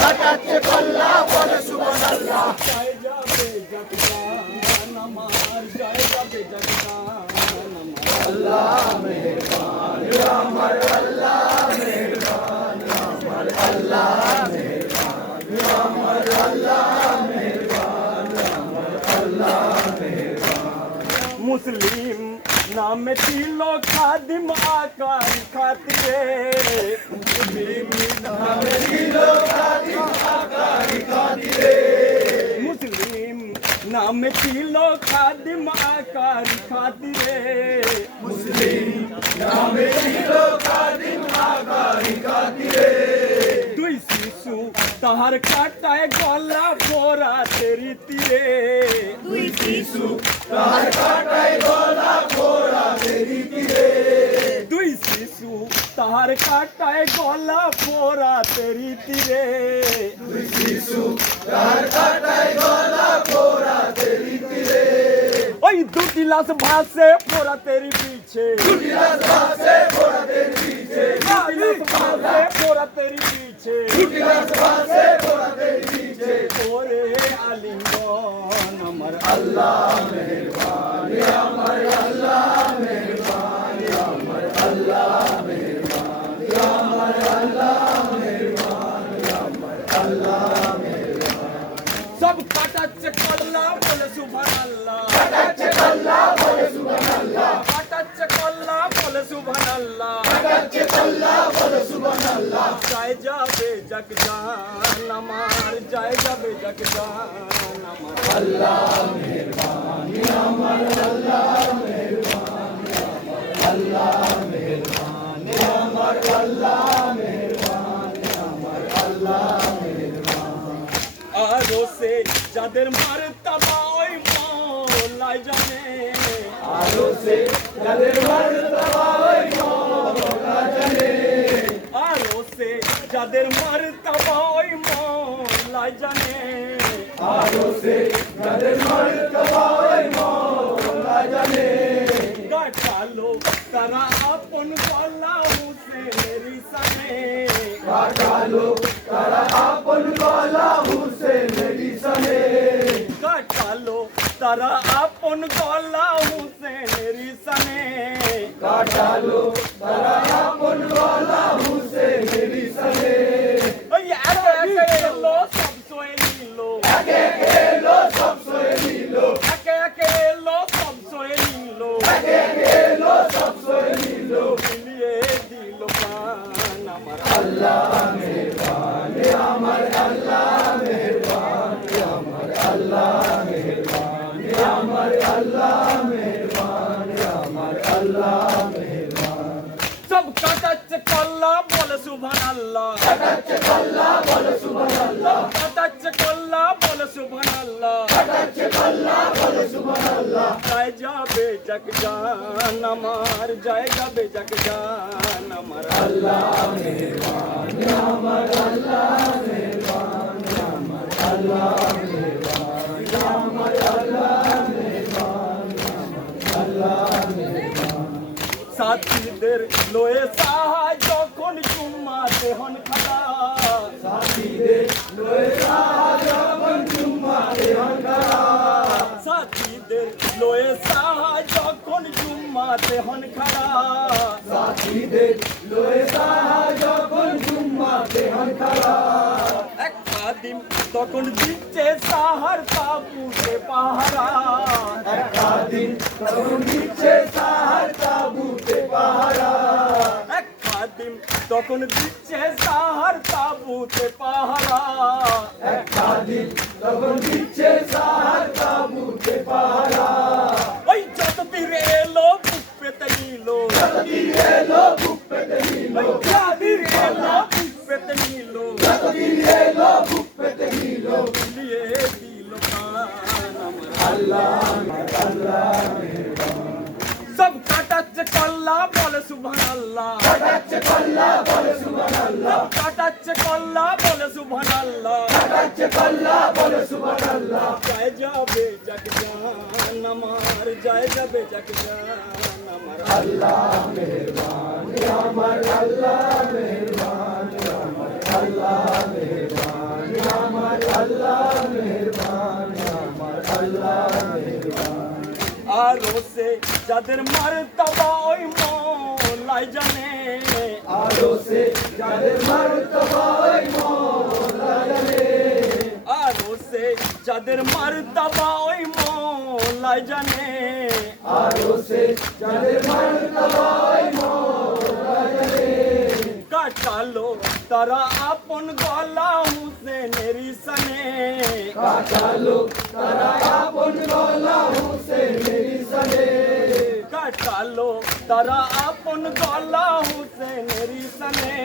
কাটাচ্ছে কল্লা বলে সুবহানাল্লাহ। জয় যাবে জাগদান আমার, জয় যাবে জাগদান আমার। আল্লাহ মেহেরবান আমার, আল্লাহ মেহেরবান আমার, আল্লাহ মেহেরবান আমার, আল্লাহ মেহেরবান আমার, আল্লাহ মেহেরবান। মুসলিম নামে দিল খাদিম আকার খাতিরে, মুসলিম নামে দিল খাদিম আকার খাতিরে, মুসলিম নামে দিল খাদিম আকার খাতিরে। মুসলিম নামে দিল খাদিম আকার খাতিরে। দুই শিশু তাহার কাটায় গলা ভরা তেরি তীরে, দুই শিশু তার কাটায় গলা ভরা তেরি তীরে, দুই শিশু তাহার কাটায় গলা ভরা তেরি তীরে। দুই শিশু তার কাটায় গলা ভরা তেরি তীরে। ওই দুটি লাশ ভাসে ভরা তেরি পিছে, দুটি লাশ ভাসে ভরা তেরি পিছে, দুটি লাশ ভাসে ভরা তেরি পিছে। দুটি লাশ ভাসে ভরা তেরি পিছে। ওরে আলিঙ্গন আমার আল্লাহ মেহেরবান আমার, আল্লাহ মেহেরবান আমার, আল্লাহ মেহেরবান আমার, আল্লাহ মেহেরবান আমার, আল্লাহ মেহেরবান। সব কাটাচ্ছে কল্লা বলে সুবহানাল্লাহ, কাটাচ্ছে কল্লা বলে সুবহানাল্লাহ, কাটাচ্ছে কল্লা বলে সুবহানাল্লাহ। কাটাচ্ছে কল্লা বলে সুবহানাল্লাহ। জয় যাবে জাগদান আমার, জয় যাবে জাগদান আমার। আল্লাহ মেহেরবান আমার, আল্লাহ মেহেরবান আমার, আল্লাহ মেহেরবান আমার, আল্লাহ মেহেরবান আমার, আল্লাহ মেহেরবান। আরো সে যাদের মারতাবা ওই মওলাই জানে, আরো সে যাদের মারতাবা ওই মওলা জানে, আরো সে যাদের মারতাবা ওই মওলাই জানে। আরো সে যাদের মারতাবা ওই মওলা জানে। কাটালো তারা আপন গলা হুসেনের সানে, কাটালো তারা আপন গলা হুসেনের সনে, কাটালো তারা আপন গলা হুসেনের সানে। কাটালো তারা আপন গলা হুসেনের সনে। ওই একে একে এলো সব সয়ে নিল, একে একে এলো সব সয়ে নিল, একে একে এলো সব সয়ে নিল। একে একে এলো সব সয়ে নিল। মিলিয়ে দিল প্রাণ আমার আল্লাহ মেহেরবান আমার, আল্লাহ মেহেরবান আমার, আল্লাহ মেহেরবান আমার, আল্লাহ মেহেরবান আমার, আল্লাহ মেহেরবান। সব কাটাচ্ছে কল্লা বলে সুবহানাল্লাহ, কাটাচ্ছে কল্লা বলে সুবহানাল্লাহ, কাটাচ্ছে কল্লা বলে সুবহানাল্লাহ। কাটাচ্ছে কল্লা বলে সুবহানাল্লাহ। জয় যাবে জাগদান আমার, জয় যাবে জাগদান আমার। আল্লাহ মেহেরবান আমার, আল্লাহ মেহেরবান আমার, আল্লাহ মেহেরবান আমার, আল্লাহ মেহেরবান আমার, আল্লাহ মেহেরবান। সাথীদের লয়ে সাহা যখন চুম্মাতে হন খালা, সাথীদের লয়ে সাহা যখন চুম্মাতে হন খাড়া, সাথীদের লয়ে সাহা যখন চুম্মাতে হন খালা। সাথীদের লয়ে সাহা যখন চুম্মাতে হন খাড়া। এক খাদিম তখন দিচ্ছে সাহার তাবুতে পাহারা, একদিন তখন দিচ্ছে সাহার তাবুতে পাহারা, এক খাদিম তখন দিচ্ছে সাহার তাবুতে পাহারা। একদিন তখন দিচ্ছে সাহার তাবুতে পাহারা। ওই যত তীরে এলো বুক পেতে নিল, যত তীর এলো বুক পেতে নিল, ওই তীর এলো বুক পেতে নিল। যত তীর এলো বুক পেতে নিল। মিলিয়ে দিল প্রাণ আমার আল্লাহ আল্লাহ মেহেরবান। সব কাটাচ্ছে কল্লা বলে সুবহানাল্লাহ, কাটাচ্ছে কল্লা বলে সুবহানাল্লাহ, কাটাচ্ছে কল্লা বলে সুবহানাল্লাহ। কাটাচ্ছে কল্লা বলে সুবহানাল্লাহ। জয় যাবে জাগদান আমার, জয় যাবে জাগদান আমার। আল্লাহ মেহেরবান আমার, আল্লাহ মেহেরবান আমার, আল্লাহ মেহেরবান, আমার আল্লাহ মেহেরবান, আমার আল্লাহ মেহেরবান। আরো সে যাদের মারতাবা ওই মওলাই জানে, আরো সে যাদের মারতবা ওই মওলা জানে, আরো সে যাদের মারতাবা ওই মওলাই জানে, আরো সে যাদের মারতবা ওই মওলা জানে। কাটালো তারা আপন গলা হুসেনেরই সনে, কাটালো তারা আপন গলা হুসেনেরই সনে, কাটালো তারা আপন গলা হুসেনেরই সনে,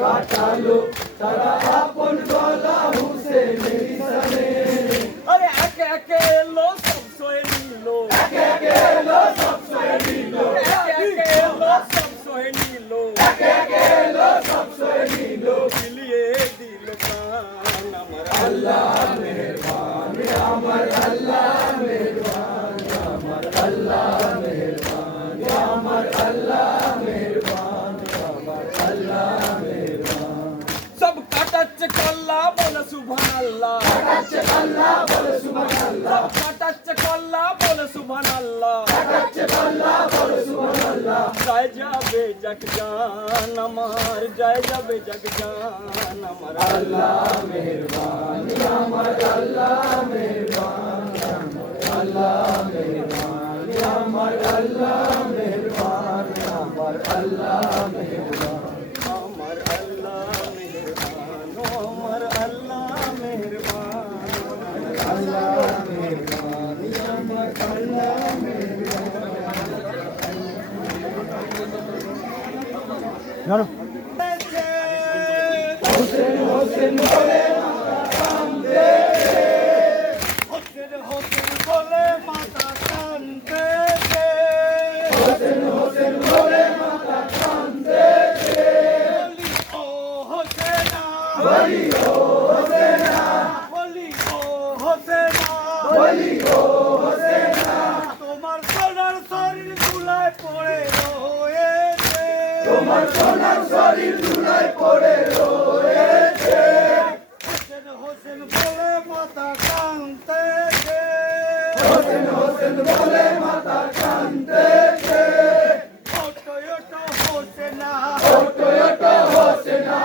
কাটালো তারা আপন গলা হুসেনেরই সনে। আরে একে একে এলো সব সয়ে নিল, একে একে এলো সব সয়ে নিল, একে একে এলো সব সয়ে নিল, একে একে এলো সব সয়ে নিল। বিলিয়ে দিল প্রাণ আমার আল্লাহ মেহেরবান, আমার আল্লাহ মেহেরবান, আমার আল্লাহ মেহেরবান, আমার আল্লাহ মেহেরবান, আমার আল্লাহ মেহেরবান। সব কাটাচ্ছে কল্লা বলে সুবহানাল্লাহ, কাটাচ্ছে আল্লাহ বলে সুবহানাল্লাহ, সব কাটাচ্ছে কল্লা বলে সুবহানাল্লাহ, কাটাচ্ছে আল্লাহ বলে সুবহানাল্লাহ। যায় যাবে যাক জান আমার, যায় যাবে যাক জান আমার আল্লাহ মেহেরবান, আমার আল্লাহ মেহেরবান, আমার আল্লাহ মেহেরবান, আমার আল্লাহ মেহেরবান, আমার আল্লাহ মেহেরবান। আমার আল্লাহ মেহেরবান, ও আমার আল্লাহ মেহেরবান। আল্লাহ মেহেরবান, আমার আল্লাহ মেহেরবান। হোসেন হোসেন বলে মাতা কাঁদতেছে, হোসেন হোসেন বলে মাতা কাঁদতেছে, হোসেন হোসেন বলে মাতা কাঁদতেছে। বলি ও হোসেনা, বলি ও হোসেনা, বলি ও হোসেনা, বলি ও হোসেনা, তোমার সোনার শরীর ধুলায় পড়ে রয়েছে, তোমার সোনার শরীর ধুলায় পড়ে রয়েছে। হোসেন হোসেন বলে মাতা কাঁদতেছে, হোসেন হোসেন বলে মাতা কাঁদতেছে। ওটো ওটো হোসেনা, ওটো ওটো হোসেনা,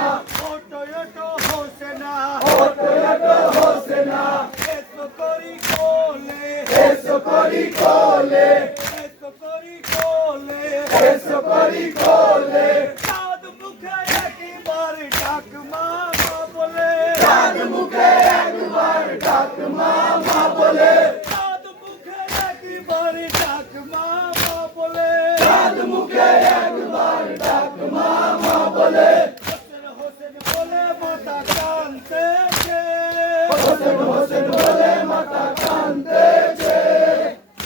ওটো ওটো হোসেনা, ওটো ওটো হোসেনা, এসো করি কোলে, এসো করি কোলে, এসো করি কোলে, এসো করি কোলে। চাঁদ মুখে একবার ডাক মামা বলে, চাঁদ মুখে একবার ডাক মামা বলে, চাঁদ মুখে একবার ডাক মামা বলে, চাঁদ মুখে একবার ডাক মামা বলে। হোসেন হোসেন বলে মাতা কাঁদতেছে, হোসেন হোসেন বলে মাতা কাঁদতেছে।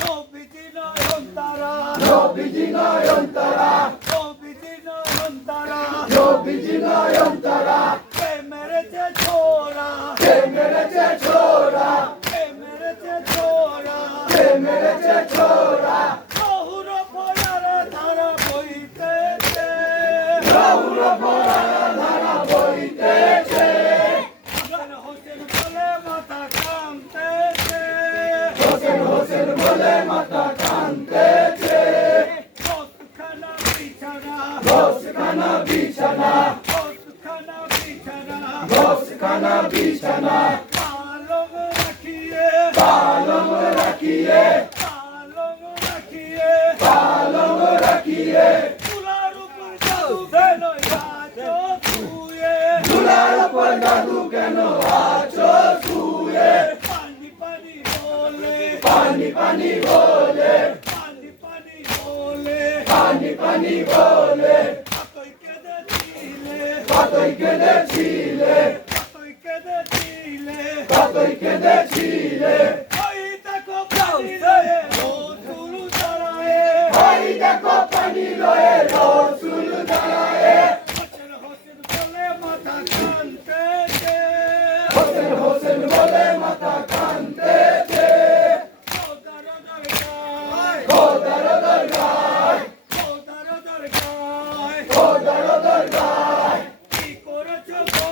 নবীজি নয়ন তারা, নবীজি নয়ন তারা, নবীজি নয়ন তারা, নবীজি নয়ন তারা, কে মেরেছে ছোরা, কে মেরেছে ছোরা, কে মেরেছে ছোরা, কে মেরেছে ছোরা। বহুর ফলারে ধারা বইতেছে, রাহুল পরা ধারা বইতেছে। হোসেন হোসেন বলে মাতা কাঁদতেছে, হোসেন হোসেন বলে মাতা কাঁদতেছে। দশখানা বিছানা, দশখানা বিছানা, দশখানা বিছানা, দশখানা বিছানা, পালং রাখিয়ে, পালং রাখিয়ে, পালং রাখিয়ে, পালং রাখিয়ে। তুলার উপর জাদু কেন আছো শুয়ে, তুলার উপর দাদু কেন আছো শুয়ে? পানি পানি বলে, পানি পানি বলে, পানি পানি বলে, পানি পানি বলে। কতই কেঁদেছিলে, কতই কেঁদেছিলে, কতই কেঁদেছিলে, কতই কেঁদেছিলে। ওই দেখো পানি রয়ে রসুল দাঁড়ায়ে, ওই দেখো পানি রয়ে রসুল দাঁড়ায়ে। হোসেন হোসেন বলে মাথা কাঁদতেছে, হোসেন হোসেন বলে মাথা কাঁদতেছে। খোদার দরগায়, খোদার দরগায়, খোদার দরগায়, খোদার দরগায়। কি করেছো গো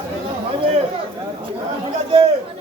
বিরুদ্ধে